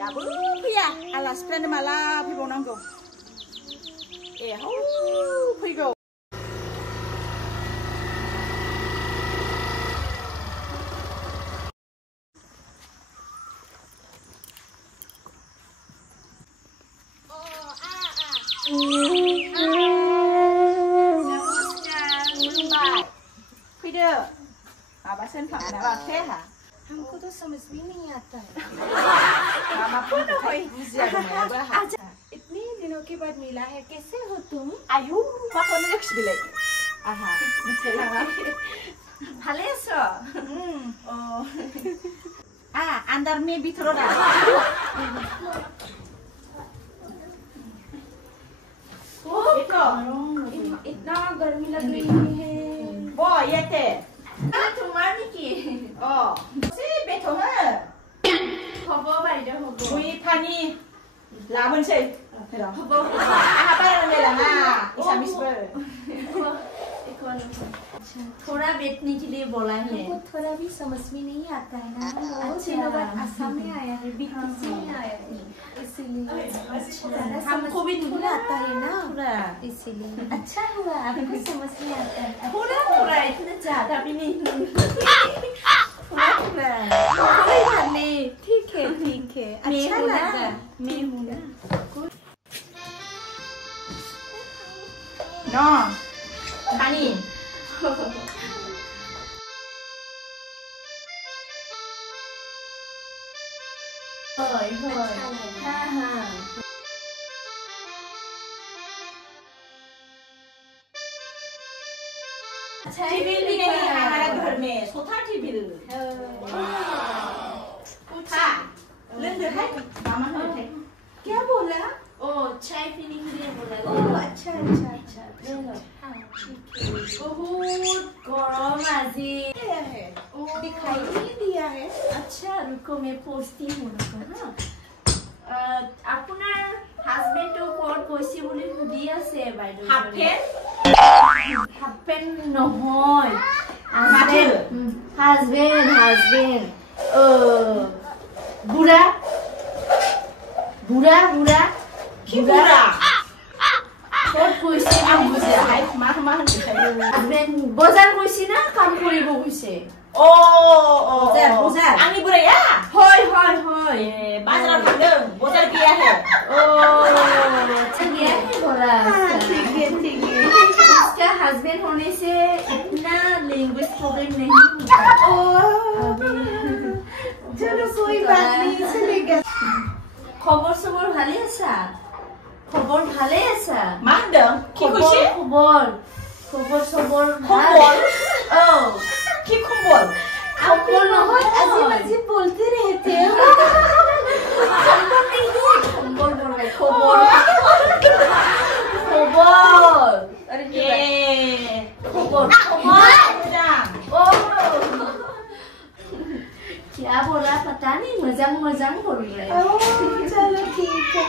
दाबो फैया आलासिफ्रानो माला फैबावनांगौ ए हौ फैगौ फैदो माबासो होनखांना लाखे हा हमको तो समझ भी नहीं आता है मामा बुझिया दंमायाबो हा इतने दिनों के बाद मिला है कैसे हो तुम आयु माखौनो लखिबिलाय आहा मिथिलाङा ভালে আছো ओ अंदर में भीतर दा इतना गर्मी लग रही है वो ये थे तुम्हारी की सी बेथो हो हबो बायदो हबो बुई फानि लाबोनसै हबो आहा बारा मेलाङा इसामिसबो थोड़ा बैठने के लिए बोला है हमको थोड़ा भी समझ में नहीं आता है ना अच्छा असम में आया है बिहार से आया है इसीलिए हमको भी नहीं आता है ना इसीलिए अच्छा हुआ आपको समझ में आता है थोड़ा इतना ज्यादा भी नहीं थोड़ा ठीक है अच्छा लगा मैं हूँ ना नो खानी टीवी भी नहीं है हमारे घर में सोता टीवी पूछा लेंदे है मामा है क्या बोला ओ चाय पीने के लिए बोला ओह अच्छा ले लो बहुत गरम আজি दिखाई नहीं दिया है अच्छा रुको मैं पूछती हूँ रुको हाँ আপোনাৰ হাজবেন্ডটো ক'ত গৈছে বুলি সুধি আছে বাইদেউ হাফ পেন্ট নহয় হাজবেন্ড বুঢ়া কি বুঢ়া ক'ত গৈছে বুঝিয়া হাই মা হাজবেন্ড বজাৰ গৈছে না কাম কৰিব গৈছে बजार आंनि बुराया হয় बाजाराव थांदों बजार गैया है गया है बोला ठीक है इसका हस्बैंड होने से इतना लैंग्वेज प्रॉब्लम नहीं होता चलो कोई बात नहीं चलेगा खबर सबर ভালে আছা खबर ভালে আছা मा होनदों কি কইছে खबर सबर खबर औ কি खबर खबर নহয় अजीब बोलते रहते हो खबर नहीं खबर बोल रहे खबर अरे खबर क्या बोला पता नहीं मजाक बोल रहे चलो ठीक है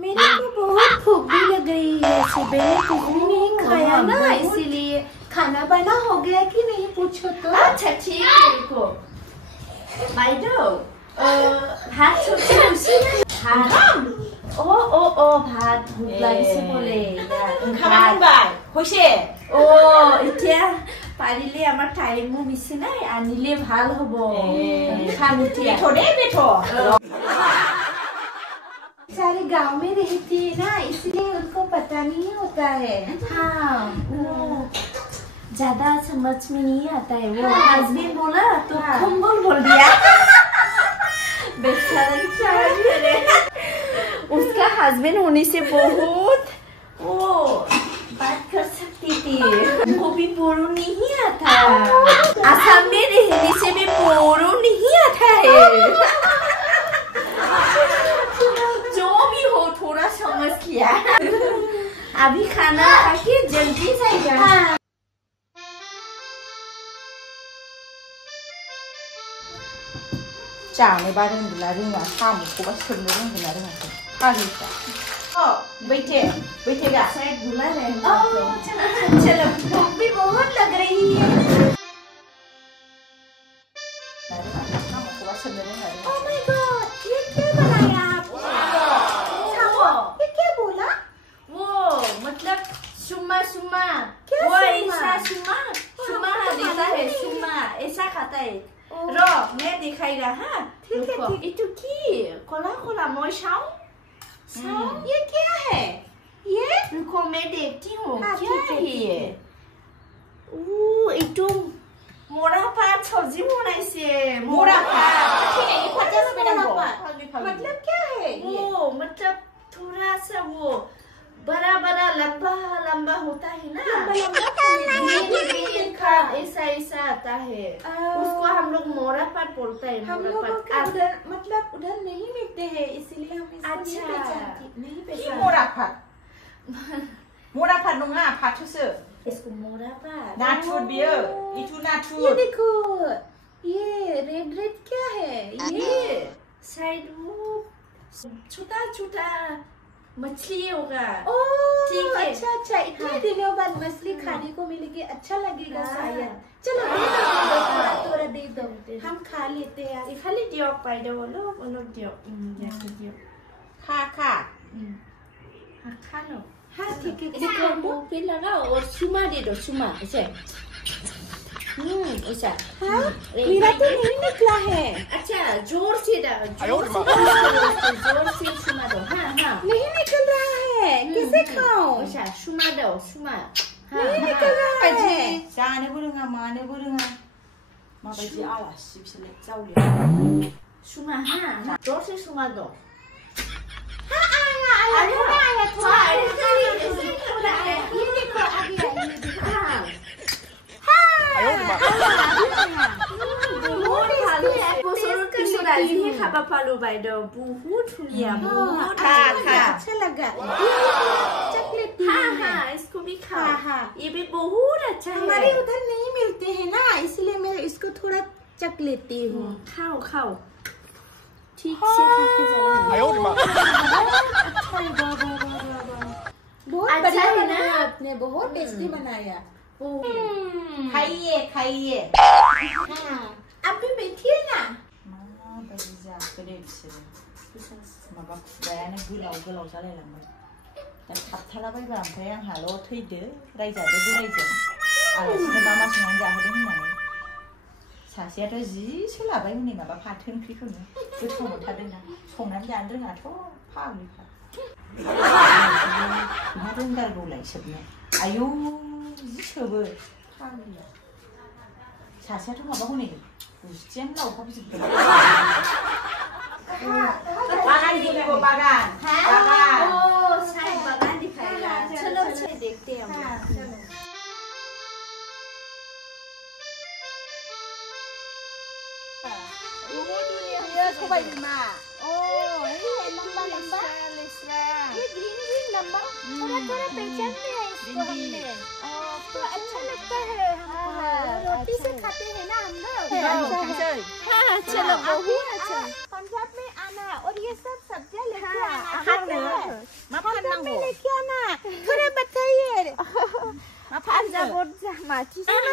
मेरे को बहुत भूख भी लग रही है सुबह में कुछ भी नहीं खाया ना इसीलिए खाना बना हो गया कि नहीं पूछो तो अच्छा ठीक है रुको বাইদেউ ভাত চলছে ভাত ও ভাত ভোক লাগিছে বলে খামান বাই হইছে এতিয়া পাৰিলে আমাৰ টাইমো বেছি নাই আনিলে ভাল হ'ব খাম এতিয়া बेठो सारे गांव में रहती है ना इसलिए उनको पता नहीं होता है हाँ ज्यादा समझ में नहीं आता है वो हस्बैंड बोला तो खम्बल बोल दिया बेचारा उसका हस्बैंड होने से बहुत वो बात कर सकती थी वो भी बोलो नहीं आता असम में रहने से भी बोलो नहीं आता है जो भी हो थोड़ा समझ किया अभी खाना खाके जल्दी जाएगा जानोबा रोंगोना रोङा साम'खौबा सोबनो रोंगोना रोङाखै फाग्लिफ्रा बैठेगा शायद बुला रहे हैं चलो भूख भी बहुत लग रही है साम'खौबा सोबनो रोङा ओह माय गॉड ये क्या बनाया दिखाई रहा हाँ ठीक है, ठीक। इटू की कोला मोय शाओ ये क्या है? ये रुको मैं देखती हूँ हाँ, क्या ठीक है, है ठीक ये है। इटू मोरापात सब्जी बनाइसे मोरापात ठीक है ये 50 में ना मतलब क्या है ये? वो मतलब थोड़ा सा वो बड़ा लंबा होता है ना ऐसा आता है उसको हम लोग मोरापात बोलते हैं हम लोगों मोरापात के उधर मतलब उधर नहीं मिलते हैं इसलिए हम इसको अच्छा। नहीं 이 पहचानते। 모라팟 नङा फाथोसो इसको मोरापात नाथुर बियो इटु ये नाथुर देखो ये रेड क्या है ये शायद वो छोटा मछली होगा ओह ठीक है। अच्छा इतने हाँ। दिनों बाद मछली खाने को मिलेगी अच्छा लगेगा हाँ। शायद चलो दे दो थोड़ा दे दो हम खा लेते हैं 이 칼리 디옥 바이더 원로 디옥 약간 디옥 ค่ะค่ะ 아 카노 हाँ ठीक है इसको मुंह पिलाना और सुमा दे दो सुमा ऐसे ऐसा हाँ मेरा तो नहीं निकला है अच्छा जोर से जोर से सुमा दो हाँ नहीं निकल रहा है कैसे खाऊं ऐसा सुमा दो सुमा नहीं निकल रहा है जानोबो रोङा मानोबो रोङा माबायदि आलासि बिसोरलाय जावलिया सुमा हाँ जोर से सुमा दो आया थोड़ा ये देखो आ गया ये देखो अच्छा लगा चॉकलेट हाँ इसको भी खाओ हाँ ये भी बहुत अच्छा है हमारे उधर नहीं मिलते हैं ना इसलिए मैं इसको थोड़ा चख लेती हूँ खाओ ठीक से खा के जाना बहुत अच्छा बढ़िया है ना? बनाया आपने बहुत टेस्टी बनाया खाइए आप भी बैठिए ना माबायदि जाखो दे बिसोरो माबा खुगायानो गोलाव जालायलांबाय दा थाबथालाबायबा ओमफ्राय आंहाल' थैदो रायजादो बोरायजों आलासिनो मा संनानै जाहोदों होननानै सासेयाथ' जि सोलाबाय हनै माबा फाथो ओंख्रिखौनो गोथाव मोनथारदोंना संनानै जानो रोङाथ' फाग्लिखा मा रोंगारगौलाय सोबनो आयौ जि सोबो फाग्लिया सासेयाथ' माबा हनै गुस्थियानो लावफाबजोबदों बागान दिखाओ बागान शायद बागान दिखाएगा चलो देखते हैं सबाय बिमा ये लंबा ये ग्रीन लंबा थोड़ा पहचान में है इसको हमने तो अच्छा लगता है हमको रोटी से खाते हैं ना हम लोग हाँ चलो बहुत अच्छा पंजाब में आना और ये सब सब्जियां लेके आना पंजाब में लेके आना थोड़ा बताइए पंजाब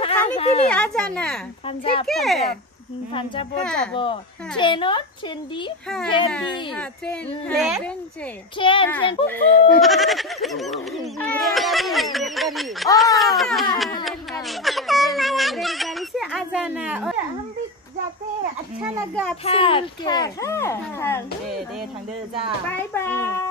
खाने के लिए आ जाना ठीक है पंजाब जाबो ट्रेन ट्रेंडी ट्रेन रेलगाड़ी से आ जाना और हम भी जाते हैं अच्छा लगा आपसे मिलके दे थांदो जा बाय बाय